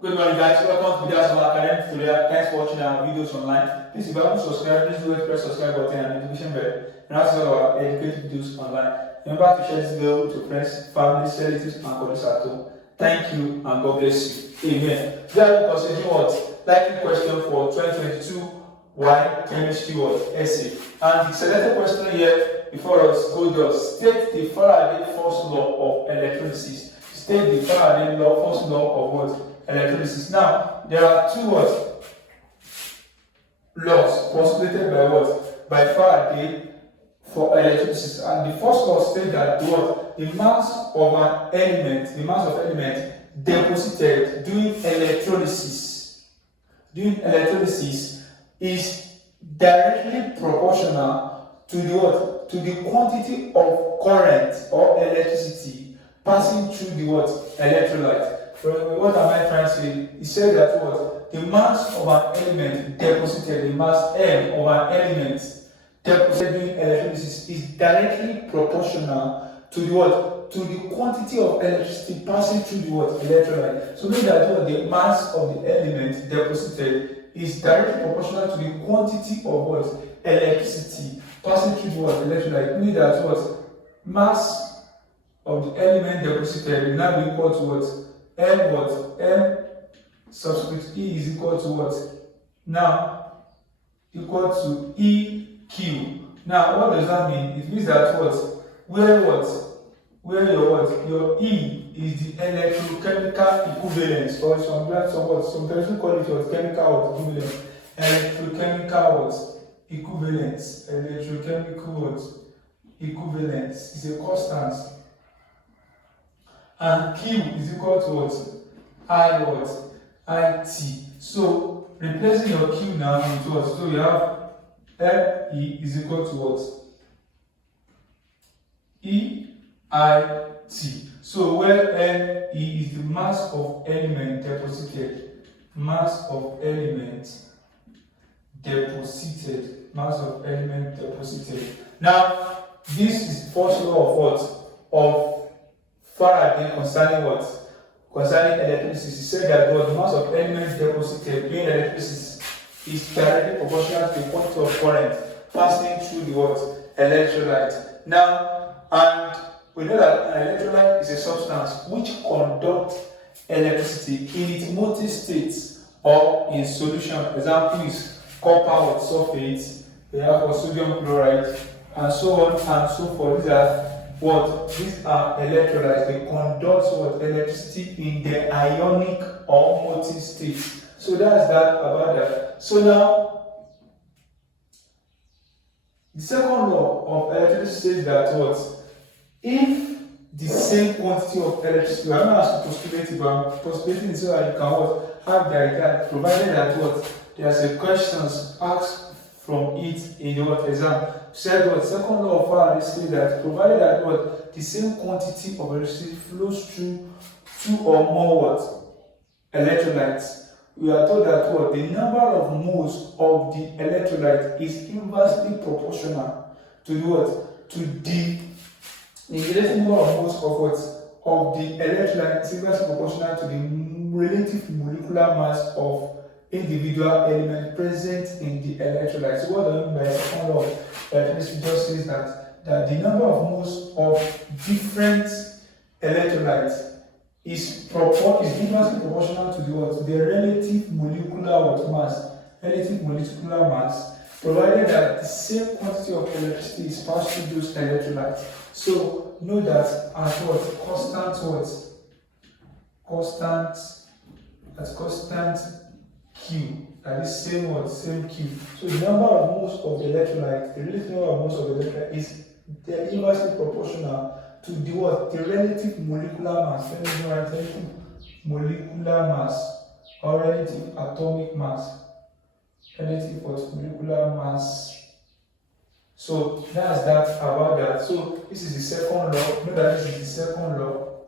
Good morning, guys. Welcome to the Academic Tutorial. Thanks for watching our videos online. Please, if you haven't subscribed, please do it, press subscribe button and notification bell. And also our educative videos online. Remember to share this video with your friends, family, relatives, and colleagues at home. Thank you and God bless you. Amen. Today we consider what? Likely question for 2022 Waec chemistry essay. And the selected question here before us goes state the Faraday first law of electrolysis. State the Faraday first law of what? Electrolysis. Now, there are two laws postulated by what? By Faraday for electrolysis. And the first law states that what? The mass of an element, deposited during electrolysis is directly proportional to the what? To the quantity of current or electricity passing through the what? Electrolyte. What am I trying to say? He said that what? The mass of an element deposited, the mass M of an element deposited during electrolysis is directly proportional to the what? To the quantity of electricity passing through the what? Electrolyte. So mean that what? The mass of the element deposited is directly proportional to the quantity of what? Electricity passing through the what? Electrolyte. Mean that what? Mass of the element deposited will now be equal to what? M what? M subscript E is equal to what? Now, equal to EQ. Now, what does that mean? It means that what? Where your E is the electrochemical equivalence, or some person call it what? Chemical equivalence. Electrochemical equivalence. Electrochemical equivalence is a constant. And Q is equal to what? IT. So replacing your Q now with what? So you have ME is equal to what? EIT. So where ME is the mass of element deposited. Mass of element deposited. Now, this is the first law of what? Of Faraday concerning what? Concerning electrolysis. He said that the mass of elements deposited during electrolysis is directly proportional to the quantity of current passing through the what? Electrolyte. Now, and we know that an electrolyte is a substance which conducts electricity in its motive states or in solution. Example is copper sulfate, we have sodium chloride, and so on and so forth. These are electrolytes. They conduct what? Electricity in the ionic or motive state. So that's that about that. So now, the second law of electricity says that what? If the same quantity of electricity, I'm not asking to postulate it, but I'm postulating it so that you can what? Have the idea, provided that what? There's a questions asked from it in the what exam. Said what? Second law of Faraday says that provided that what? The same quantity of electricity flows through two or more what? Electrolytes. We are told that what? The number of moles of the electrolyte is inversely proportional to the what? To the relative number of moles of what? Of the electrolyte is inversely proportional to the relative molecular mass of individual element present in the electrolyte. So what do I mean by the second law of electricity? Just says that the number of moles of different electrolytes is inversely proportional to the what? The relative molecular mass, provided that the same quantity of electricity is passed through those electrolytes. So know that at what? Constant Q, that is same Q. So the number of moles of the electrolyte, the relative number of moles of the electrolyte is inversely proportional to the what? The relative molecular mass. Let me write relative molecular mass or relative atomic mass. Relative molecular mass. So that's that about that. So this is the second law. Know that this is the second law,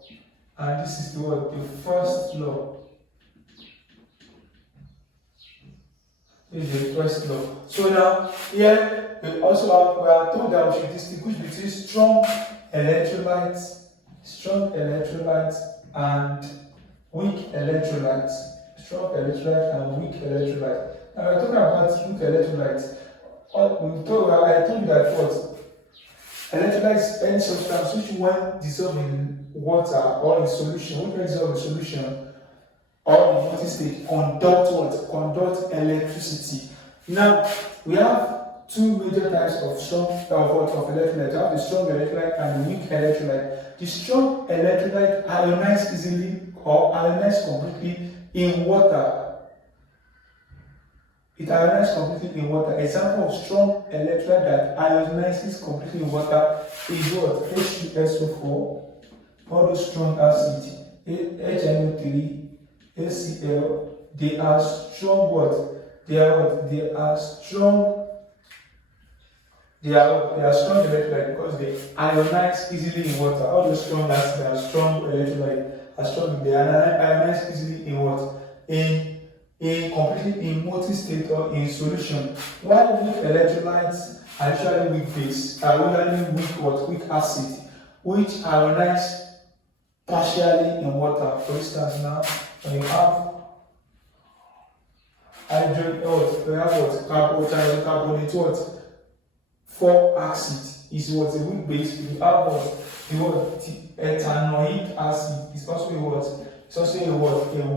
and this is the what? The first law. This is the first law. So now here we are told that we should distinguish between strong electrolytes and weak electrolytes. strong electrolyte and weak electrolyte. Now we're talking about weak electrolytes. I told you that what electrolytes any substance which when dissolved in water or in solution, which when dissolved in solution or in multi-state conduct electricity. Now we have two major types of electrolyte. We have the strong electrolyte and the weak electrolyte. The strong electrolyte ionize easily or ionize completely in water. It ionizes completely in water. Example of strong electrolyte that ionizes completely in water is what? H2SO4, all those strong acids, HNO3, HCl. They are strong what? They are strong electrolyte because they ionize easily in water. All those strong acids are strong electrolyte, they ionize easily in water. Completely in multi-state or in solution. While weak electrolytes are usually weak base, are usually weak acid, which ionize partially in water. For instance, now when you have carbonate, 4 acid is a weak base. You have ethanoic acid is also a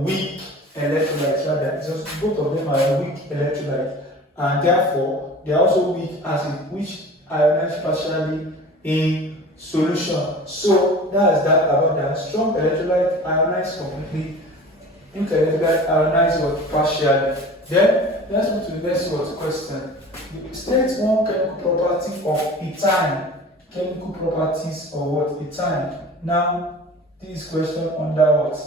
weak electrolytes, rather. Both of them are weak electrolytes, and therefore they are also weak acid which ionize partially in solution. So that's that about that. Strong electrolyte ionize completely, weak electrolyte ionize partially. Then let's move to the next question. State one chemical property of ethyne. Chemical properties of ethyne. Now this question under what?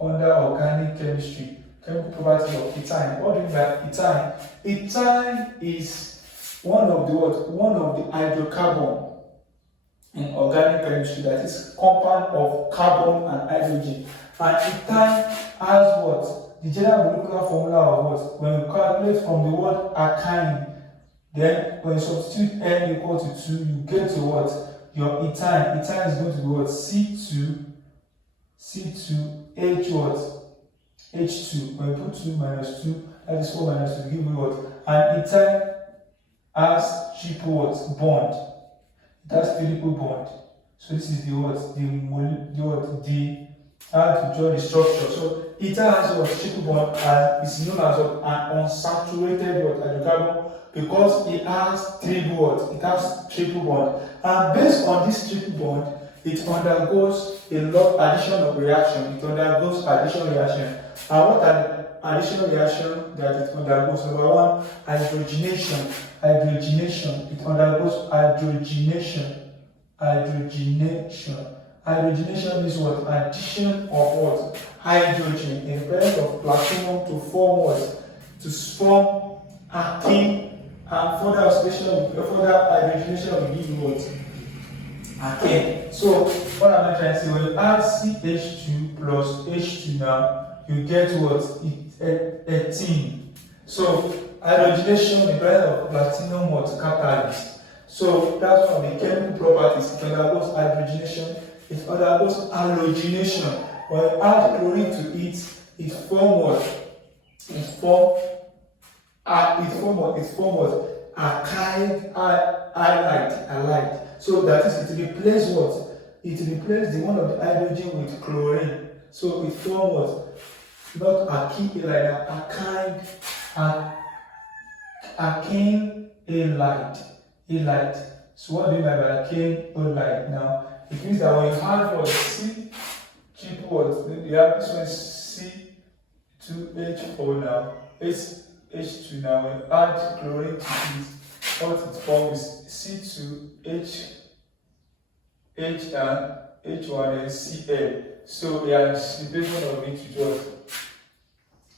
Under organic chemistry, chemical properties of ethyne. What do you mean by ethyne? Ethyne is one of the hydrocarbon in organic chemistry, that is compound of carbon and hydrogen. And ethyne has what? The general molecular formula of what? When you calculate from the word alkyne, then when you substitute N equal to 2, you get to what? Your ethyne. Ethyne is going to be what? C2H what? H2. When you put 2 minus 2, that is 4 minus 2, give you what? And ethyne has triple what? Bond. It has triple bond. So this is the how to draw the structure. So ethyne has what? Triple bond, and is known as what? An unsaturated hydrocarbon because it has triple bond. And based on this triple bond, it undergoes a lot additional reaction. And what are the additional reactions that it undergoes? Number 1, hydrogenation. It undergoes hydrogenation. Hydrogenation is what? Addition of what? Hydrogen in the presence of platinum to form what? To form alkene, and further hydrogenation will give you what? Okay, so what am I trying to say? When you add CH2 plus H2 now, you get what? Ethene. So hydrogenation in the presence of platinum catalyst. So that's one of the chemical properties. It undergoes hydrogenation, it undergoes halogenation. When you add chlorine to it, it forms what? It forms halide. So that is, it replaces what? It replaces the one of the hydrogen with chlorine. So it forms what? Not alkene halide. So what do you mean by alkene halide? Now it means that when you have what? C triple what? You have this one C2H4 now. It's H2 now. When you add chlorine to it, what it forms is C2H and H1 and Cl. So we are replacement of it with what?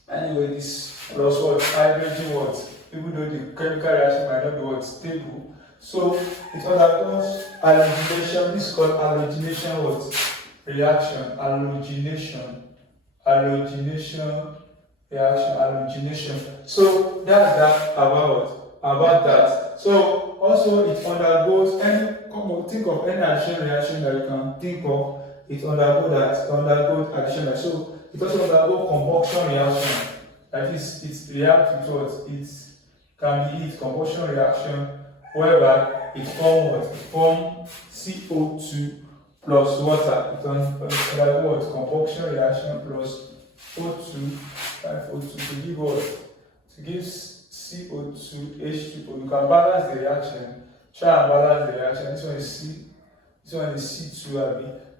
Anyway, this plus what? Hydrogen what? Even though the chemical reaction might not be what? Stable. So it undergoes halogenation. This is called halogenation what? Reaction. Halogenation. So that's that about that. So also it undergoes think of any additional reaction that you can think of. It undergoes additional. So it also undergo combustion reaction. That is, it reacts with what? It can be heat, combustion reaction, whereby it form what? It form CO2 plus water. It undergo what? Combustion reaction plus O2, 5O2 to give what? To give CO2, H2O. You can balance the reaction. Try and balance the reaction. This one is C. This one is C2,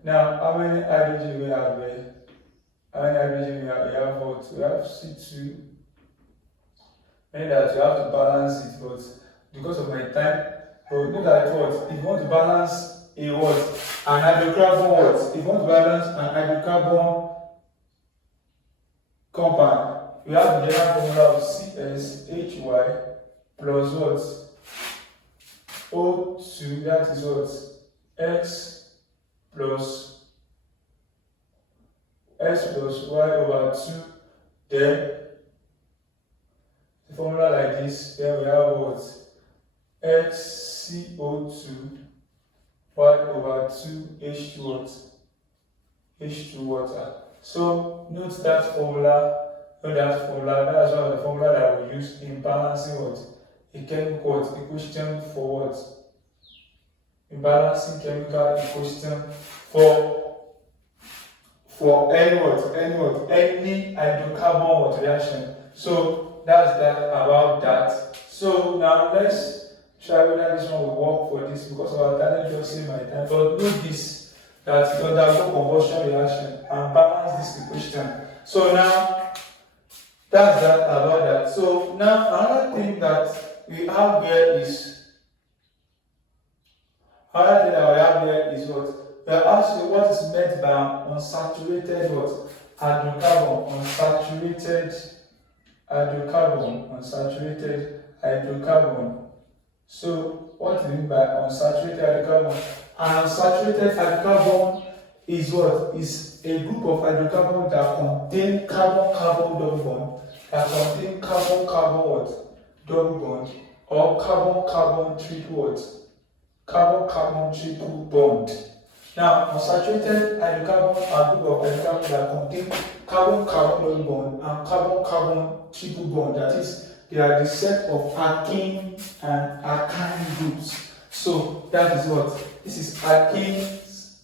Now, how many hydrogen we have there? How many hydrogen we have? We have what? We have C2. Meaning that you have to balance it, but because of my time, but look at what? If you want to balance a what? An hydrocarbon what? If you want to balance an hydrocarbon compound, we have the general formula of CSHY plus what? O2, that is what? X plus Y over 2. Then the formula like this, then we have what? XCO2 Y over 2 H2 what? H2 water. So note that formula, that's one of the formula that we use in balancing what? A chemical what? Equation for what? In balancing chemical equation for any hydrocarbon reaction. So that's that about that. So now let's try whether this one will work for this, because of our time just say my time. But note this, that it undergo combustion reaction and balance this equation. So now that's that about that. So now another thing that we have here is what? We are asking what is meant by unsaturated what? Unsaturated hydrocarbon. So what do you mean by unsaturated hydrocarbon? An unsaturated hydrocarbon is what? Is a group of hydrocarbons that contain carbon-carbon double bond, that contain carbon-carbon what? Double bond, or carbon-carbon triple what? Carbon-carbon triple bond. Now, unsaturated hydrocarbons are a group of hydrocarbons that contain carbon-carbon double bond and carbon-carbon triple bond. That is, they are the set of alkene and alkyne groups. So that is what? This is alkenes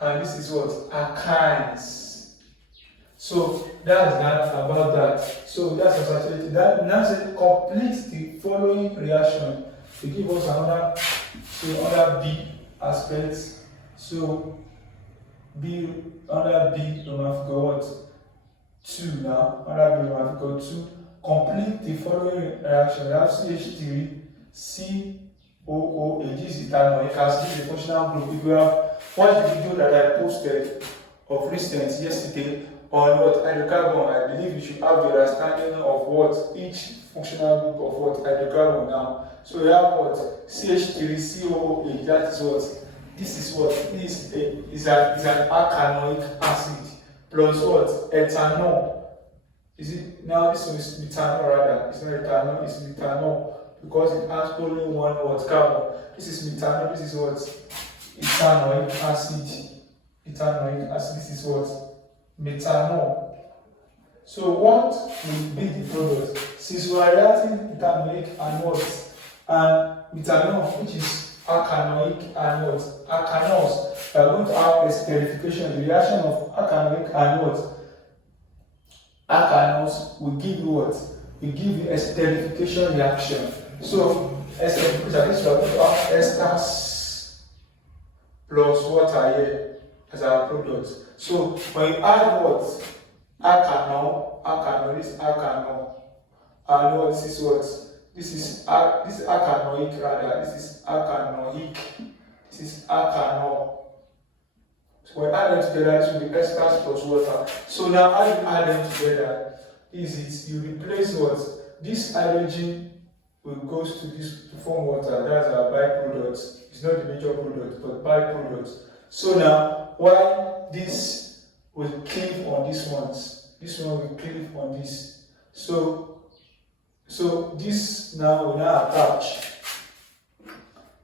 and this is what? Alkynes. So that's that about that. So that's unsaturated. That now says complete the following reaction to give us another B aspect. So B under B, we have got what? 2 now. Under B, we have got 2. Complete the following reaction. We have CH3, COOH is ethanol. You can see the functional group. If you have watched the video that I posted of recent yesterday on what? Hydrocarbon, I believe you should have the understanding of what each functional group of what? Hydrocarbon now. So we have what? CH3, COOH, that is what? This is what? This is an alkanoic acid plus what? Ethanol. Is it now? This one is methanol rather. It's not ethanol, it's methanol because it has only one what? Carbon. This is methanol. This is what? Ethanoic acid. Ethanoic acid. This is what? Methanol. So what will be the product? Since we are reacting ethanoic and what? And methanol, which is alkanoic and what? Alkanols. We are going to have a esterification. The reaction of alkanoic and what? Alkanols will give you what? Will give you a esterification reaction. So, esterification, this is what we have esters plus water here as our product. So, when you add what? Alkanol, this is alkanol. And what this is what? This is alkanoic rather. This is alkanoic. This is alkanol. So when I add them together, this will be esters plus water. So now how you add them together is you replace what? This hydrogen will goes to this to form water. That's our byproduct. It's not the major product, but byproduct. So now why this will cleave on these ones? This one will cleave on this. So this now will now attach.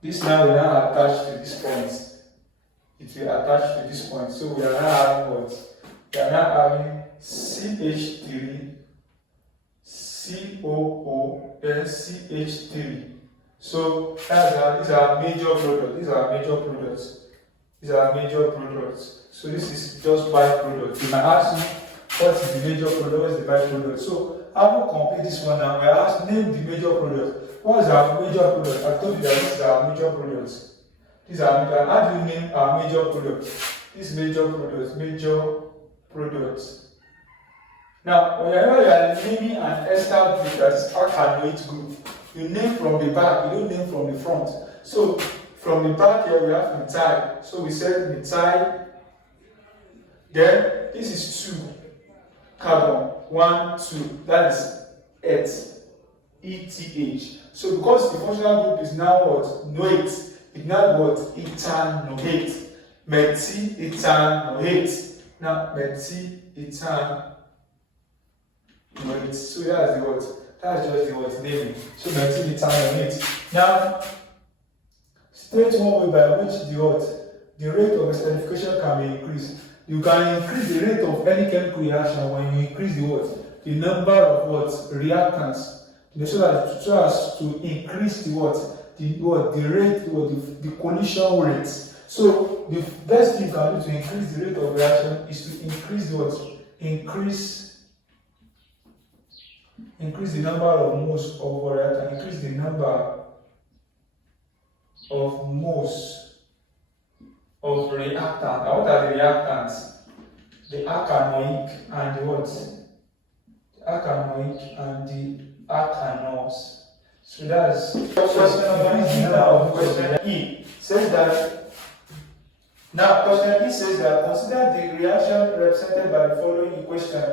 This now will now attach to this point. It will attach to this point. So we are now having what? we are now having CH3, COO, then CH3. So these are major products. These are major products. These are major products. So this is just byproduct. You might ask me, what is the major product? What is the byproduct? So I will complete this one now. We are asked, name the major product. What is our major product? I told you that these are our major products. These are major. How do you name our major products? These major products. Now, whenever you are naming an ester group that is alkanoate group, you name from the back, you don't name from the front. So from the back here we have methyl. So we said methyl. Then this is 2 carbon, 1, 2. That is ETH. So because the functional group is now what? Noate. It now what? Ethanoate. Methylethanoate. Now methylethanoate. So that's the what? That's just the what naming. So methylethanoate. Now state one way by which the what? The rate of esterification can be increased. You can increase the rate of any chemical reaction when you increase the what? The number of what? Reactants. So as to increase the what? The rate or the collision rates. So the best thing you can do to increase the rate of reaction is to increase the what? Increase the number of moles of reactant. Increase the number of moles of reactant. Now what are the reactants? The alkanoic and the what? The alkanoic and the alkanols. So that's question number question E says that. Now question E says that consider the reaction represented by the following equation: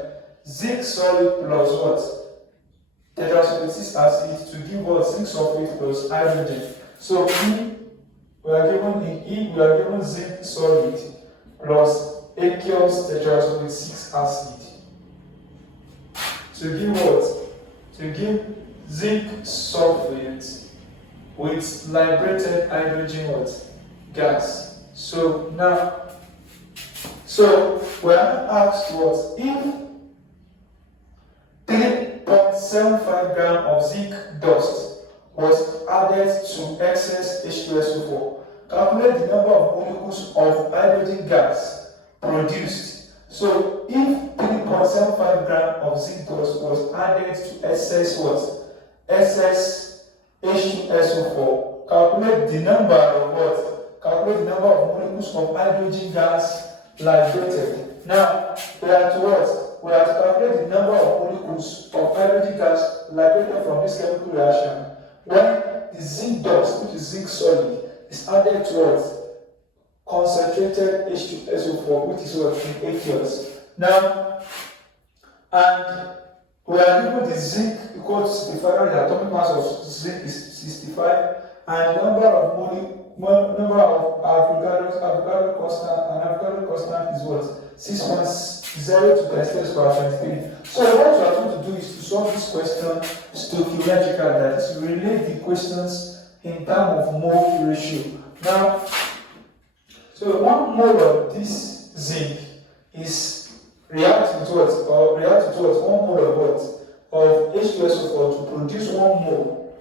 zinc solid plus what? Tetrasulfuric acid to give what? Zinc sulfate plus hydrogen. So we are given zinc solid plus aqueous tetrasulfuric acid to give what? To give zinc sulfate with liberated hydrogen what? Gas. So now, we are asked what? If 3.75 grams of zinc dust was added to excess H2SO4, calculate the number of molecules of hydrogen gas produced. So if 3.75 grams of zinc dust was added to excess what? Excess H2SO4, calculate the number of what? Calculate the number of molecules of hydrogen gas liberated. Now we are to what? We have to calculate the number of molecules of hydrogen gas liberated from this chemical reaction when the zinc dust, which is zinc solid, is added to what? Concentrated H2SO4, which is what? In aqueous. Now, and we are given the zinc equal to 65, the atomic mass of zinc is 65, and the number of Avogadro constant, and Avogadro constant is what? 6.02 times 10 to the power 23. So what we are going to do is to solve this question stoichiometrically, that is, we relate the questions in terms of mole ratio. Now, so 1 mole of this zinc is reacting towards 1 mole of what? Of H2SO4 to produce 1 mole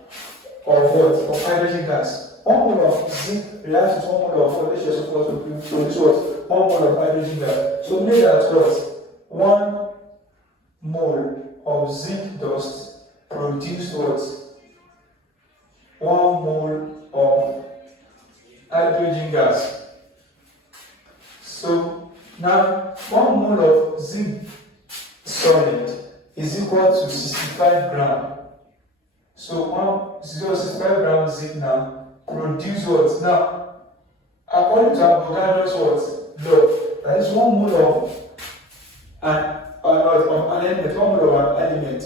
of what? Of hydrogen gas. 1 mole of zinc reacts with 1 mole of H2SO4 to produce what? 1 mole of hydrogen gas. So make that what? 1 mole of zinc dust produced what? 1 mole of hydrogen gas. So now 1 mole of zinc solid is equal to 65 grams. So 65 grams zinc now produce what? Now, according to Avogadro's what? Law, that is 1 mole of an element, 1 mole of an element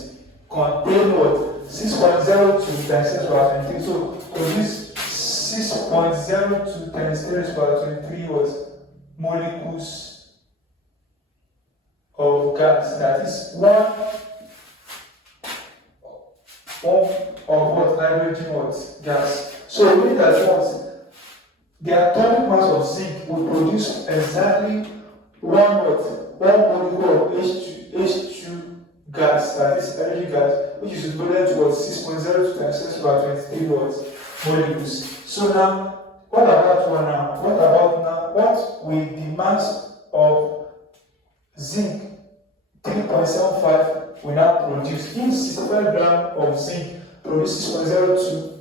contain what? 6.02 times 10 to the power 23. So produce 6.02 times 10 to the power 23 what? Molecules of gas. That is 1 of what? Hydrogen what? Gas. So we need that what? The atomic mass of zinc will produce exactly one molecule of H2 gas, that is energy gas, which is equivalent to what 6.02 times 10 to the power 23 molecules. So now, what about one now? What with the mass of zinc 3.75 will now produce? If 65 grams of zinc produce 6.02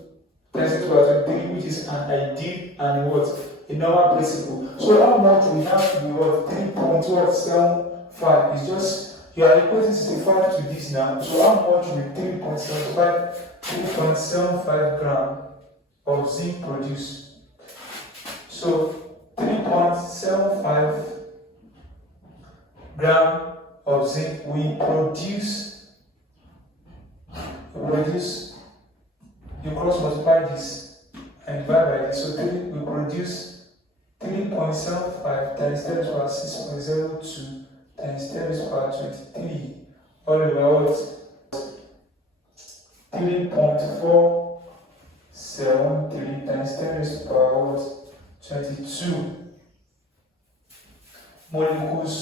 times 10 to the power 23, which is an ideal and what? A normal principle. So how much we have to be what? 3.75 is just, you are equating 65 to this now. So how much will 3.75 gram of zinc produce? So 3.75 gram of zinc we produce, you cross multiply this and divide by this. So we produce 3.75 times 10 to the power 6.02 times 10 to the power 23 all over what? 3.473 times 10 to the power what? 22 molecules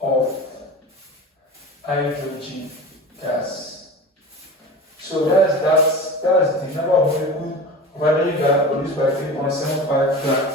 of hydrogen gas. So that's the number of molecules of hydrogen gas produced by 3.75 grams.